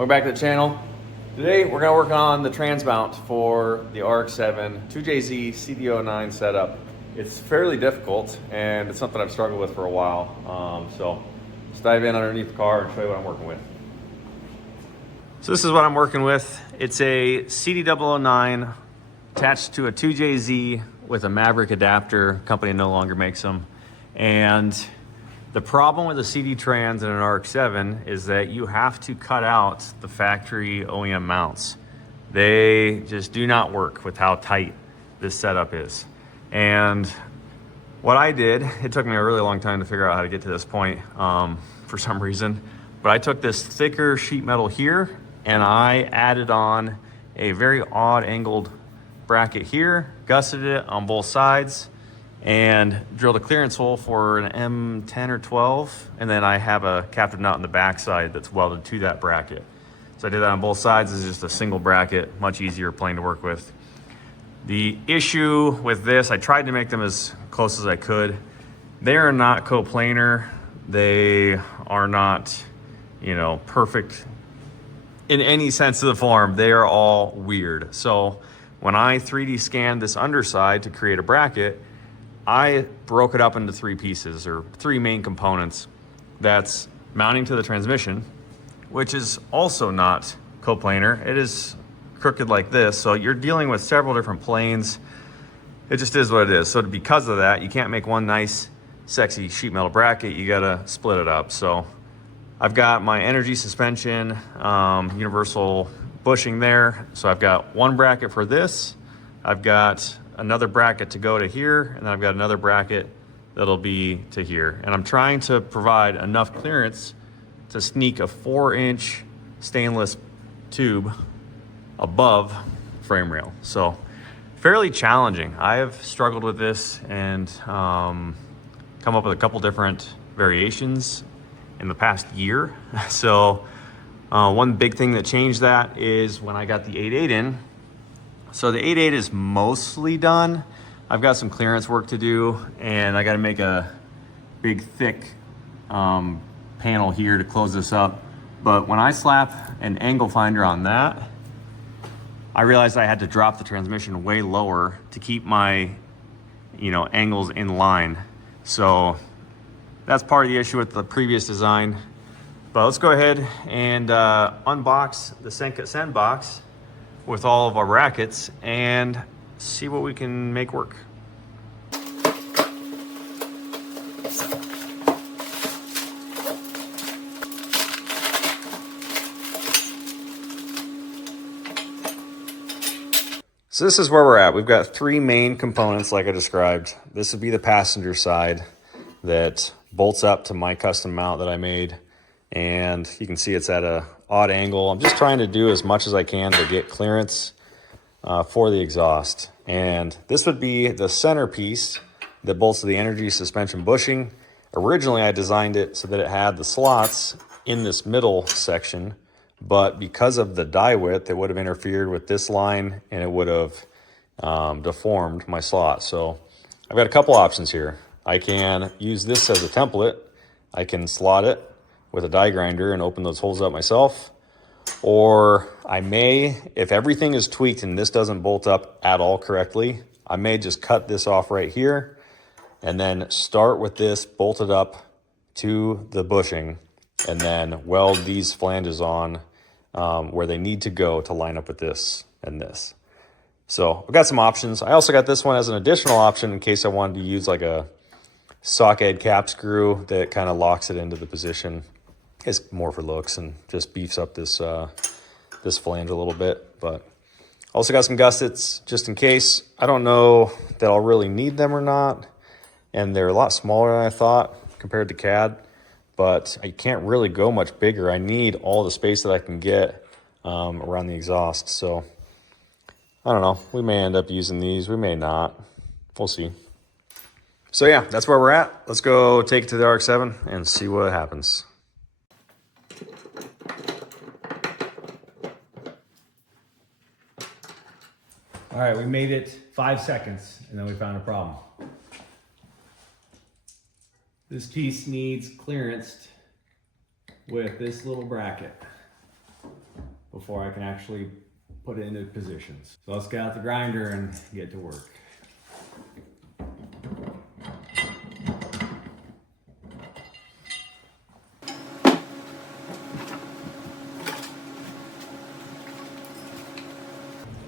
Welcome back to the channel. Today we're going to work on the trans mount for the RX7 2JZ CD009 setup. It's fairly difficult and it's something I've struggled with for a while. So let's dive in underneath the car and show you what I'm working with. So this is what I'm working with. It's a CD009 attached to a 2JZ with a Maverick adapter. Company no longer makes them. And the problem with a CD trans and an RX7 is that you have to cut out the factory OEM mounts. They just do not work with how tight this setup is. And what I did, it took me a really long time to figure out how to get to this point for some reason, but I took this thicker sheet metal here and I added on a very odd angled bracket here, gusseted it on both sides, and drilled a clearance hole for an M10 or 12, and then I have a captive nut on the back side that's welded to that bracket. So I did that on both sides. It's just a single bracket, much easier plane to work with. The issue with this, I tried to make them as close as I could. They are not coplanar. They are not, perfect in any sense of the form. They are all weird. So when I 3D scanned this underside to create a bracket, I broke it up into three pieces, or three main components. That's mounting to the transmission, which is also not coplanar. It is crooked like this, so you're dealing with several different planes. It just is what it is. So because of that, you can't make one nice, sexy sheet metal bracket. You gotta split it up. So I've got my energy suspension, universal bushing there. So I've got one bracket for this. I've got another bracket to go to here, and then I've got another bracket that'll be to here. And I'm trying to provide enough clearance to sneak a 4-inch stainless tube above frame rail. So fairly challenging. I have struggled with this and come up with a couple different variations in the past year. So one big thing that changed that is when I got the 8.8 in. So the 8.8 is mostly done. I've got some clearance work to do, and I got to make a big thick panel here to close this up. But when I slap an angle finder on that, I realized I had to drop the transmission way lower to keep my angles in line. So that's part of the issue with the previous design. But let's go ahead and unbox the Senka Sen box with all of our brackets and see what we can make work. So this is where we're at. We've got three main components like I described. This would be the passenger side that bolts up to my custom mount that I made. And you can see it's at an odd angle. I'm just trying to do as much as I can to get clearance for the exhaust. And this would be the centerpiece that bolts to the energy suspension bushing. Originally, I designed it so that it had the slots in this middle section, but because of the die width, it would have interfered with this line and it would have deformed my slot. So I've got a couple options here. I can use this as a template. I can slot it with a die grinder and open those holes up myself. Or I may, if everything is tweaked and this doesn't bolt up at all correctly, I may just cut this off right here and then start with this bolted up to the bushing and then weld these flanges on where they need to go to line up with this and this. So I've got some options. I also got this one as an additional option in case I wanted to use like a sockhead cap screw that kind of locks it into the position. It's more for looks and just beefs up this this flange a little bit. But also got some gussets just in case. I don't know that I'll really need them or not. And they're a lot smaller than I thought compared to CAD. But I can't really go much bigger. I need all the space that I can get around the exhaust. So I don't know. We may end up using these. We may not. We'll see. So yeah, that's where we're at. Let's go take it to the RX7 and see what happens. All right, we made it 5 seconds and then we found a problem. This piece needs clearanced with this little bracket. before I can actually put it into positions. So let's get out the grinder and get to work.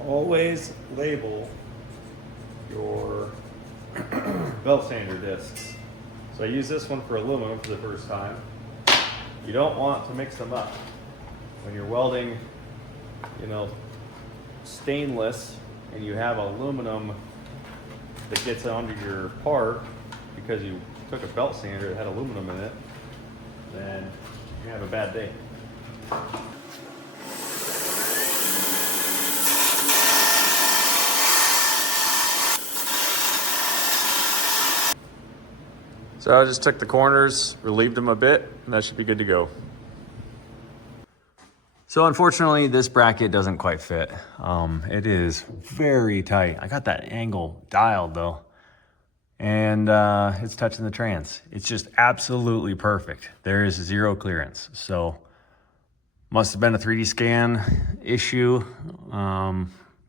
Always label your belt sander discs. So I use this one for aluminum for the first time. You don't want to mix them up. When you're welding, stainless, and you have aluminum that gets onto your part because you took a belt sander that had aluminum in it, then you have a bad day. So I just took the corners, relieved them a bit, and that should be good to go. So unfortunately, this bracket doesn't quite fit. It is very tight. I got that angle dialed though, and it's touching the trans. It's just absolutely perfect. There is zero clearance. So must have been a 3D scan issue,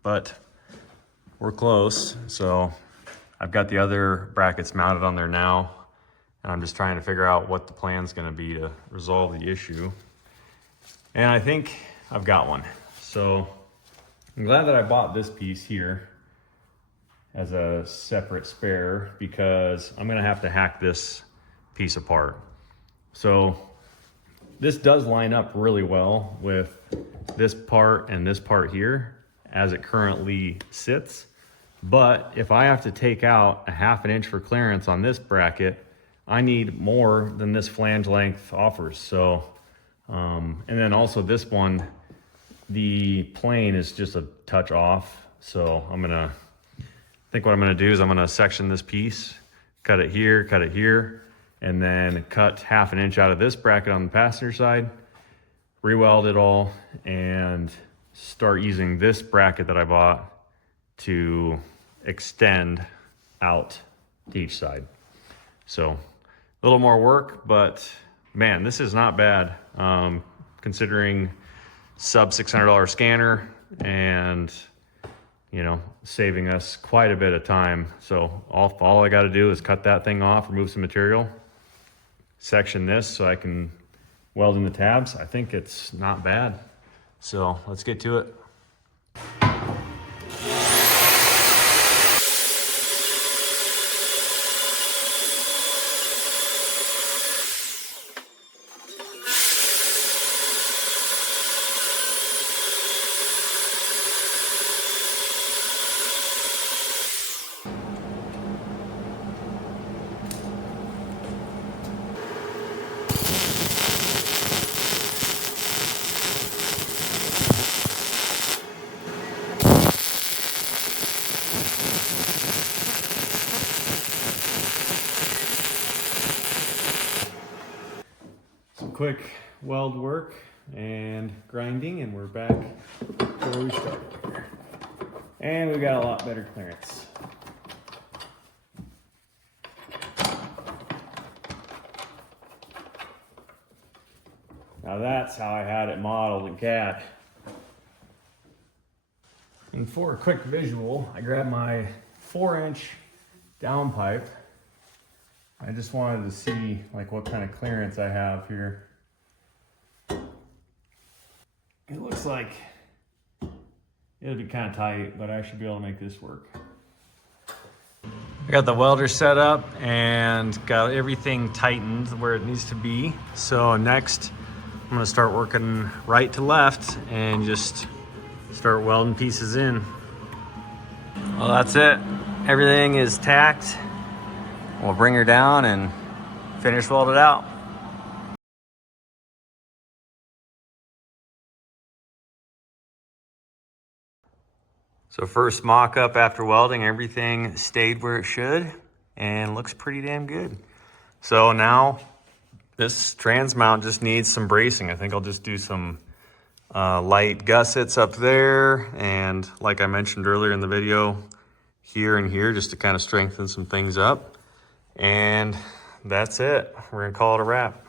but we're close. So I've got the other brackets mounted on there now, and I'm just trying to figure out what the plan's gonna be to resolve the issue. And I think I've got one. So I'm glad that I bought this piece here as a separate spare, because I'm gonna have to hack this piece apart. So this does line up really well with this part and this part here as it currently sits. But if I have to take out a 1/2 inch for clearance on this bracket, I need more than this flange length offers. So, and then also this one, the plane is just a touch off. So I think what I'm gonna do is I'm gonna section this piece, cut it here, and then cut 1/2 inch out of this bracket on the passenger side, re-weld it all, and start using this bracket that I bought to extend out to each side. So a little more work, but man, this is not bad, considering sub $600 scanner and saving us quite a bit of time. So all I got to do is cut that thing off, remove some material, section this so I can weld in the tabs. I think it's not bad. So let's get to it. Quick weld work and grinding, and we're back where we started here. And we got a lot better clearance. Now that's how I had it modeled in CAD. And for a quick visual, I grabbed my 4-inch down pipe. I just wanted to see what kind of clearance I have here. It looks like it'll be kind of tight, but I should be able to make this work. I got the welder set up and got everything tightened where it needs to be. So next, I'm gonna start working right to left and just start welding pieces in. Well, that's it. Everything is tacked. We'll bring her down and finish weld it out. So first mock-up after welding, everything stayed where it should and looks pretty damn good. So now this trans mount just needs some bracing. I think I'll just do some light gussets up there, and like I mentioned earlier in the video, here and here, just to kind of strengthen some things up. And that's it. We're gonna call it a wrap.